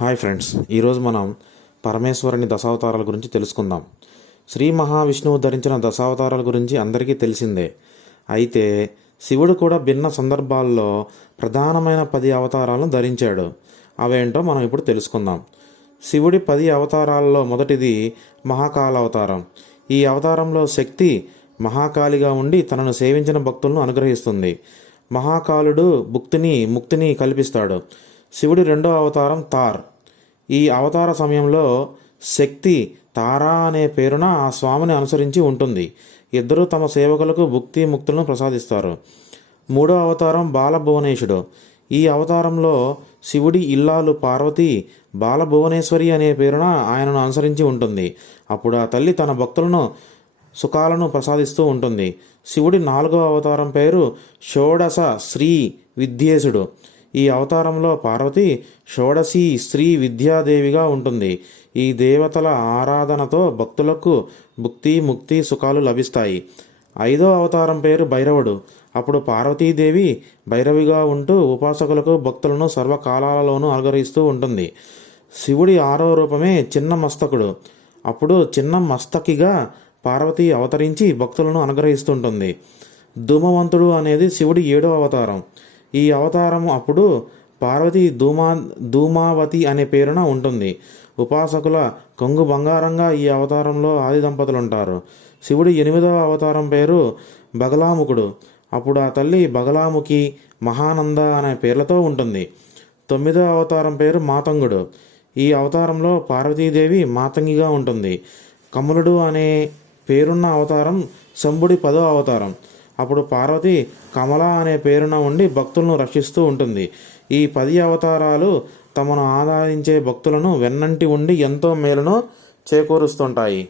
Hi friends, ఈరోజు మనం పరమేశ్వరుని దశావతారాల గురించి తెలుసుకుందాం. శ్రీ మహావిష్ణువు ధరించిన దశావతారాల గురించి అందరికీ తెలిసిందే. అయితే శివుడు కూడా భిన్న సందర్భాల్లో ప్రధానమైన 10 అవతారాలను ధరించాడు. అవేంటో మనం ఇప్పుడు తెలుసుకుందాం. శివుడి 10 అవతారాలలో మొదటిది మహాకాల అవతారం. ఈ అవతారంలో శక్తి మహాకాళిగా ఉండి తనను సేవించిన భక్తులను అనుగ్రహిస్తుంది. మహాకాలుడు ముక్తిని కల్పిస్తాడు. శివుడి రెండో అవతారం తార్. ఈ అవతార సమయంలో శక్తి తారా అనే పేరున ఆ స్వామిని అనుసరించి ఉంటుంది. ఇద్దరూ తమ సేవకులకు ముక్తులను ప్రసాదిస్తారు. మూడో అవతారం బాలభువనేశుడు. ఈ అవతారంలో శివుడి ఇల్లాలు పార్వతి బాలభువనేశ్వరి అనే పేరున ఆయనను అనుసరించి ఉంటుంది. అప్పుడు ఆ తల్లి తన భక్తులను సుఖాలను ప్రసాదిస్తూ ఉంటుంది. శివుడి 4వ అవతారం పేరు షోడశ శ్రీ విద్యేశుడు. ఈ అవతారంలో పార్వతి షోడశి శ్రీ విద్యాదేవిగా ఉంటుంది. ఈ దేవతల ఆరాధనతో భక్తులకు ముక్తి సుఖాలు లభిస్తాయి. 5వ అవతారం పేరు భైరవుడు. అప్పుడు పార్వతీదేవి భైరవిగా ఉంటూ ఉపాసకులకు భక్తులను సర్వకాలాలలోనూ అనుగ్రహిస్తూ ఉంటుంది. శివుడి 6వ రూపమే చిన్న మస్తకుడు. అప్పుడు చిన్న మస్తకిగా పార్వతి అవతరించి భక్తులను అనుగ్రహిస్తుంటుంది. ధూమవంతుడు అనేది శివుడి 7వ అవతారం. ఈ అవతారం అప్పుడు పార్వతి ధూమావతి అనే పేరున ఉంటుంది. ఉపాసకుల కొంగు బంగారంగా ఈ అవతారంలో ఆది దంపతులు ఉంటారు. శివుడి 8వ అవతారం పేరు బగలాముకుడు. అప్పుడు ఆ తల్లి బగలాముఖి మహానంద అనే పేర్లతో ఉంటుంది. 9వ అవతారం పేరు మాతంగుడు. ఈ అవతారంలో పార్వతీదేవి మాతంగిగా ఉంటుంది. కమలుడు అనే పేరున్న అవతారం శంభుడి 10వ అవతారం. అప్పుడు పార్వతి కమల అనే పేరున ఉండి భక్తులను రక్షిస్తూ ఉంటుంది. ఈ 10 అవతారాలు తమను ఆరాధించే భక్తులను వెన్నంటి ఉండి ఎంతో మేలును చేకూరుస్తుంటాయి.